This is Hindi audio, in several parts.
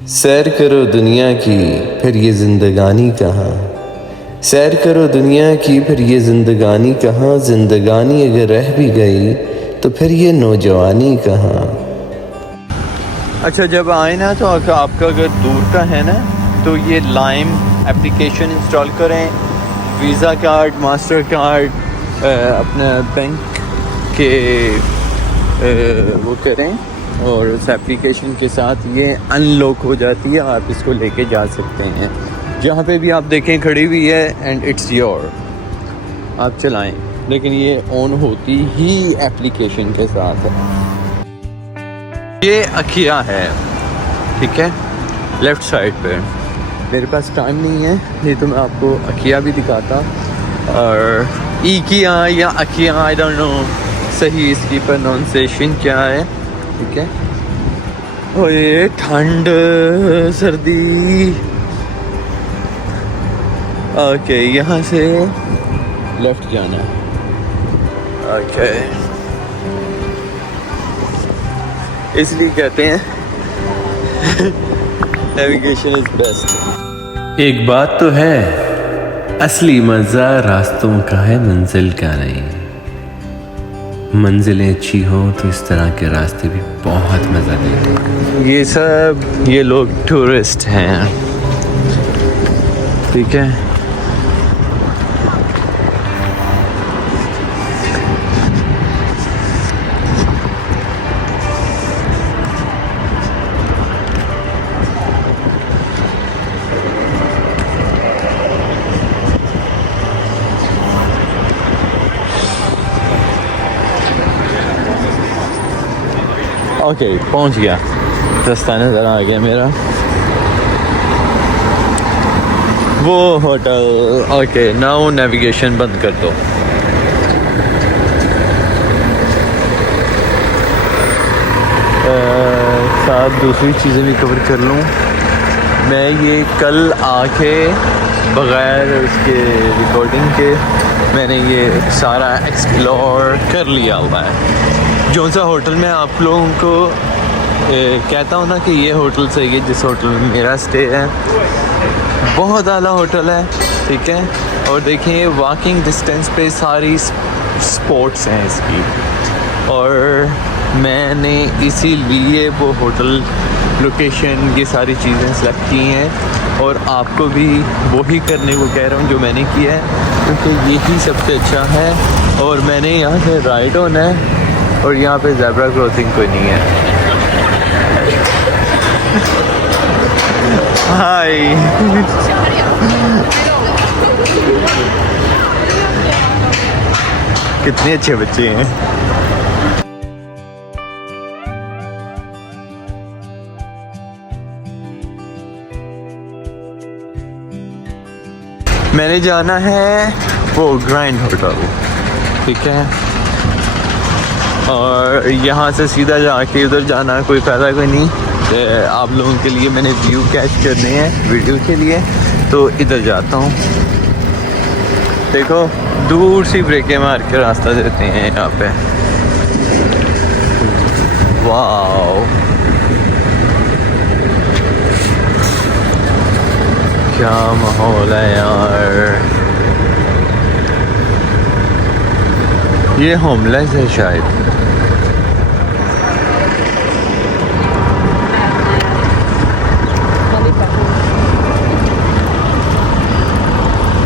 सैर करो दुनिया की फिर ये जिंदगानी कहाँ। सैर करो दुनिया की फिर ये जिंदगानी कहाँ। जिंदगानी अगर रह भी गई तो फिर ये नौजवानी कहाँ। अच्छा, जब आए ना तो आपका अगर दूर का है ना तो ये लाइम एप्लीकेशन इंस्टॉल करें, वीज़ा कार्ड, मास्टर कार्ड, अपना बैंक के वो करें और उस एप्लीकेशन के साथ ये अनलॉक हो जाती है। आप इसको लेके जा सकते हैं जहाँ पे भी आप देखें खड़ी हुई है एंड इट्स योर, आप चलाएं। लेकिन ये ऑन होती ही एप्लीकेशन के साथ है। ये अखिया है, ठीक है, लेफ़्ट साइड पे। मेरे पास टाइम नहीं है, नहीं तो मैं आपको अखिया भी दिखाता। और इकिया या अखिया, आई डोंट नो सही इसकी प्रोनाउंसिएशन क्या है, ठीक है। और ये ठंड सर्दी। ओके, यहाँ से लेफ्ट जाना। ओके, इसलिए कहते हैं नेविगेशन इज बेस्ट। एक बात तो है, असली मज़ा रास्तों का है, मंजिल का नहीं। मंजिलें अच्छी हो तो इस तरह के रास्ते भी बहुत मज़ा देते हैं। ये लोग टूरिस्ट हैं, ठीक है। ओके, पहुंच गया, रास्ता नज़र आ गया मेरा, वो होटल। ओके, नाउ नेविगेशन बंद कर दो। साथ दूसरी चीज़ें भी कवर कर लूँ। मैं ये कल आके बग़ैर उसके रिकॉर्डिंग के मैंने ये सारा एक्सप्लोर कर लिया हुआ है। जो सा होटल में आप लोगों को कहता हूँ ना कि ये होटल सही है, जिस होटल में मेरा स्टे है, बहुत आला होटल है, ठीक है। और देखिए वॉकिंग डिस्टेंस पे सारी स्पॉट्स हैं इसकी, और मैंने इसीलिए वो होटल लोकेशन ये सारी चीज़ें सेलेक्ट की हैं। और आपको भी वही करने को कह रहा हूँ जो मैंने किया है, क्योंकि यही सबसे अच्छा है। और मैंने यहाँ से राइट ऑन है, और यहाँ पे ज़ेब्रा क्रॉसिंग कोई नहीं है। हाय, कितने अच्छे बच्चे हैं। मैंने जाना है वो ग्रैंड होटल, ठीक है। और यहाँ से सीधा जाके उधर जाना कोई फ़ायदा कोई नहीं। आप लोगों के लिए मैंने व्यू कैच करने हैं वीडियो के लिए, तो इधर जाता हूँ। देखो दूर सी ब्रेकें मार के रास्ता देते हैं यहाँ पे। वाओ, क्या माहौल है यार। ये होमलेस है शायद।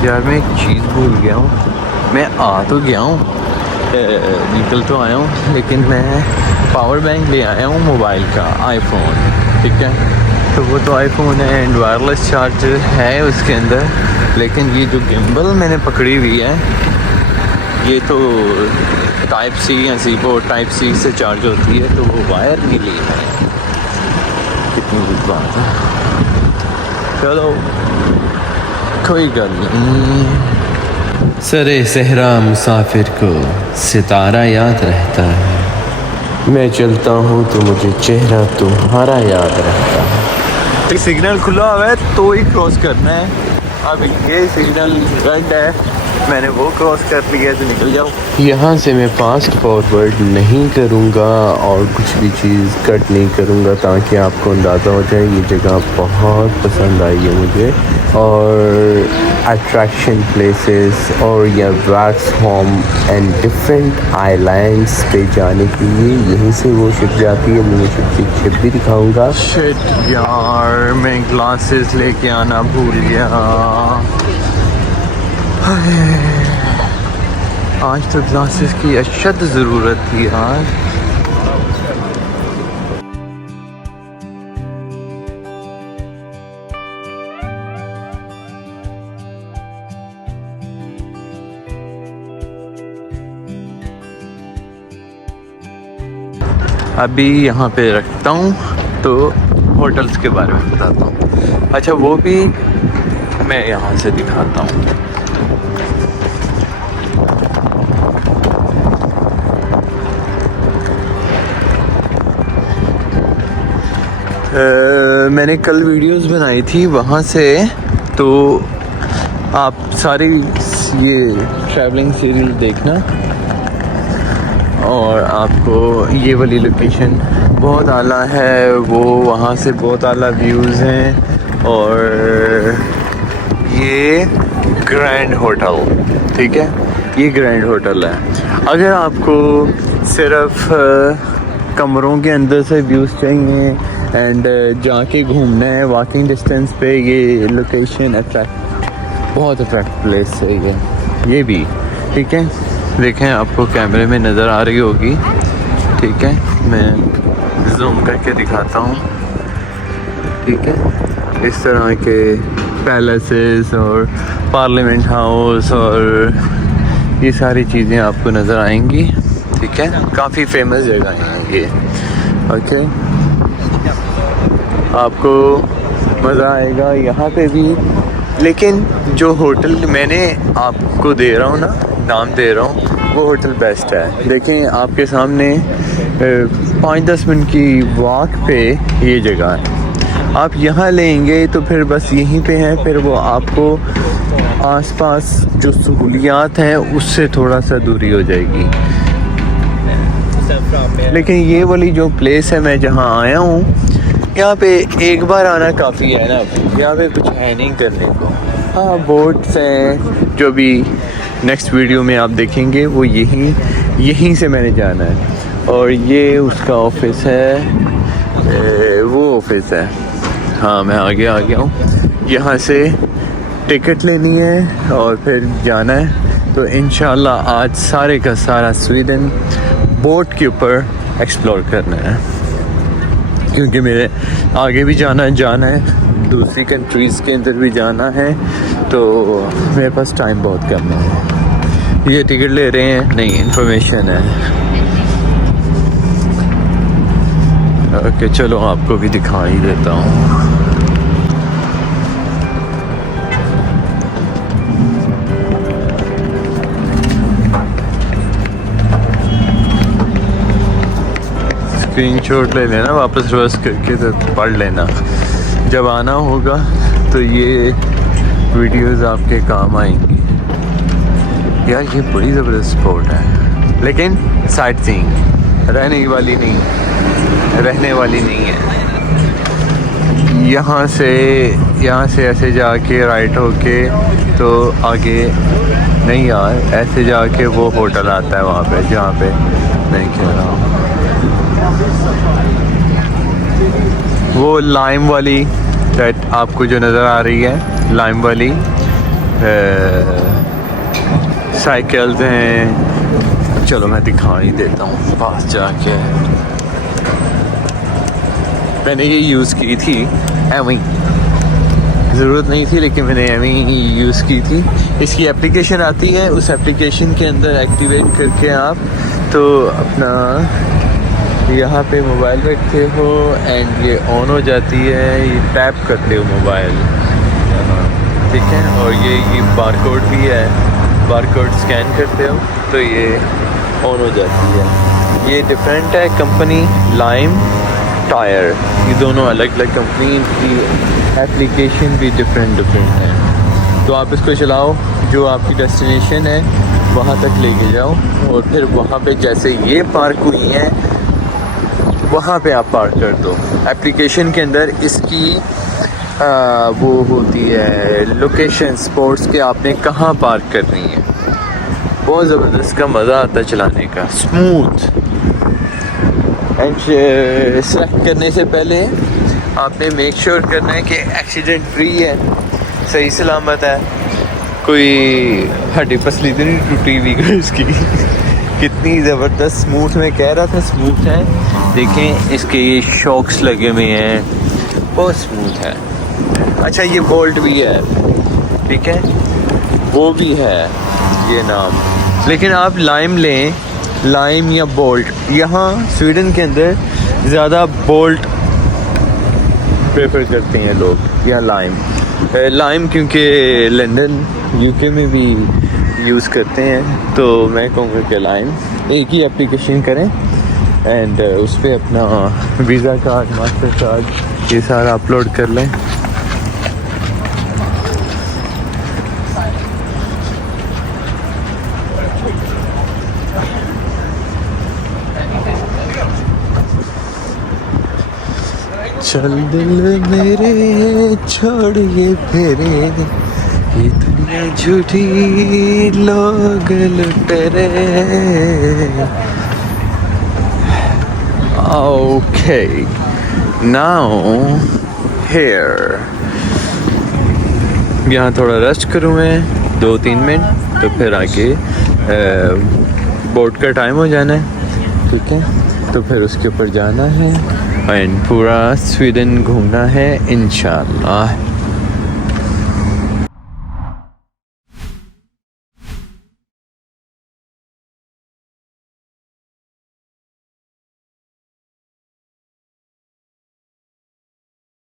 यार मैं एक चीज़ भूल गया हूँ। मैं आ तो गया हूँ, निकल तो आया हूँ, लेकिन मैं पावर बैंक ले आया हूँ मोबाइल का, आईफोन, ठीक है। तो वो तो आईफोन है एंड वायरलेस चार्जर है उसके अंदर, लेकिन ये जो गिम्बल मैंने पकड़ी हुई है ये तो टाइप सी या सीपो टाइप सी से चार्ज होती है, तो वो वायर नहीं ली है। कितनी बुरी बात है। चलो कोई गल नहीं। सरे सहरा मुसाफिर को सितारा याद रहता है। मैं चलता हूँ तो मुझे चेहरा तुम्हारा याद रहता है। सिग्नल खुला हुआ है तो ही क्रॉस करना है। अब ये सिग्नल रेड है मैंने वो क्रॉस कर लिया तो निकल जाओ। यहाँ से मैं फास्ट फॉरवर्ड नहीं करूँगा और कुछ भी चीज़ कट नहीं करूँगा ताकि आपको अंदाज़ा हो जाए ये जगह बहुत पसंद आई है मुझे। और अट्रैक्शन प्लेसेस और या wax home and different islands पे जाने के लिए यहीं से वो शिप जाती है। मैं शिप की शिप भी दिखाऊँगा। शिट यार, मैं ग्लासेस लेके आना भूल गया। आज तो ग्लासेस की अशद ज़रूरत थी यार। अभी यहाँ पे रखता हूँ तो होटल्स के बारे में बताता हूँ। अच्छा, वो भी मैं यहाँ से दिखाता हूँ। मैंने कल वीडियोस बनाई थी वहाँ से, तो आप सारी ये ट्रैवलिंग सीरीज देखना और आपको ये वाली लोकेशन बहुत आला है। वो वहाँ से बहुत आला व्यूज़ हैं। और ये ग्रैंड होटल, ठीक है, ये ग्रैंड होटल है। अगर आपको सिर्फ कमरों के अंदर से व्यूज़ चाहिए एंड जाके घूमना है वॉकिंग डिस्टेंस पे, ये लोकेशन बहुत अट्रैक्ट प्लेस है ये भी, ठीक है। देखें, आपको कैमरे में नज़र आ रही होगी, ठीक है, मैं जूम करके दिखाता हूँ, ठीक है। इस तरह के पैलेसेस और पार्लियामेंट हाउस और ये सारी चीज़ें आपको नज़र आएंगी, ठीक है। काफ़ी फेमस जगह है ये, ओके। आपको मज़ा आएगा यहाँ पे भी। लेकिन जो होटल मैंने आपको दे रहा हूँ ना, नाम दे रहा हूँ, वो होटल बेस्ट है। देखें, आपके सामने 5-10 मिनट की वॉक पे ये जगह है। आप यहाँ लेंगे तो फिर बस यहीं पे हैं, फिर वो आपको आसपास जो सहूलियात हैं उससे थोड़ा सा दूरी हो जाएगी। लेकिन ये वाली जो प्लेस है मैं जहाँ आया हूँ, यहाँ पे एक बार आना काफ़ी है ना। यहाँ पे कुछ है नहीं करने को। हाँ, बोट्स हैं, जो भी नेक्स्ट वीडियो में आप देखेंगे वो यहीं से मैंने जाना है। और ये उसका ऑफिस है, वो ऑफिस है। हाँ, मैं आगे आ गया हूँ। यहाँ से टिकट लेनी है और फिर जाना है। तो इंशाल्लाह आज सारे का सारा स्वीडन बोट के ऊपर एक्सप्लोर करना है, क्योंकि मेरे आगे भी जाना है, दूसरी कंट्रीज़ के अंदर भी जाना है, तो मेरे पास टाइम बहुत कम है। ये टिकट ले रहे हैं, नहीं, इन्फॉर्मेशन है। ओके, चलो आपको भी दिखा ही देता हूँ। स्क्रीनशॉट ले लेना, वापस रिवर्स करके तो पढ़ लेना। जब आना होगा तो ये वीडियोस आपके काम आएंगी। यार, ये बड़ी ज़बरदस्त स्पॉट है, लेकिन साइट सीइंग रहने वाली नहीं है। यहाँ से ऐसे जाके राइट होके तो आगे नहीं यार, ऐसे जाके वो होटल आता है वहाँ पे जहाँ पे मैं कह रहा हूँ। वो लाइम वाली सेट आपको जो नज़र आ रही है, लाइम वाली साइकिल्स हैं। चलो मैं दिखा ही देता हूँ पास जाके। मैंने ये यूज़ की थी एवं, ज़रूरत नहीं थी लेकिन मैंने एवं यूज़ की थी। इसकी एप्लीकेशन आती है, उस एप्लीकेशन के अंदर एक्टिवेट करके आप तो अपना यहाँ पे मोबाइल रखते हो एंड ये ऑन हो जाती है। ये टैप करते हो मोबाइल, ठीक है। और ये बारकोड भी है, बारकोड स्कैन करते हो तो ये ऑन हो जाती है। ये डिफरेंट है कंपनी, लाइम, टायर, ये दोनों अलग अलग कंपनी की एप्लीकेशन भी डिफरेंट है। तो आप इसको चलाओ, जो आपकी डेस्टिनेशन है वहाँ तक लेके जाओ, और फिर वहाँ पे जैसे ये पार्क हुई हैं वहाँ पे आप पार्क कर दो। एप्लीकेशन के अंदर इसकी वो होती है लोकेशन स्पॉट्स के आपने कहाँ पार्क करनी है। बहुत ज़बरदस्त का मज़ा आता है चलाने का, स्मूथ। एंड सेलेक्ट करने से पहले आपने मेक श्योर करना है कि एक्सीडेंट फ्री है, सही सलामत है, कोई हड्डी पसली तो नहीं टूटी हुई कोई उसकी। कितनी ज़बरदस्त स्मूथ, मैं कह रहा था स्मूथ है। देखें इसके ये शॉक्स लगे हुए हैं, बहुत स्मूथ है। अच्छा ये बोल्ट भी है, ठीक है, वो भी है ये नाम, लेकिन आप लाइम लें, लाइम या बोल्ट। यहाँ स्वीडन के अंदर ज़्यादा बोल्ट प्रेफर करते हैं लोग, या लाइम। लाइम क्योंकि लंदन यूके में भी यूज़ करते हैं, तो मैं कहूँगा कि लाइम। एक ही एप्लीकेशन करें एंड उस पर अपना वीज़ा कार्ड, मास्टर कार्ड ये सारा अपलोड कर लें। चल दिल मेरे छोड़ ये फेरे, ये दुनिया झूठी लोग लुटेरे। ओके नाउ हियर, यहाँ थोड़ा रेस्ट करूँ मैं 2-3 मिनट, तो फिर आगे बोट का टाइम हो जाना है, ठीक है, तो फिर उसके ऊपर जाना है एंड पूरा स्वीडन घूमना है इंशाल्लाह।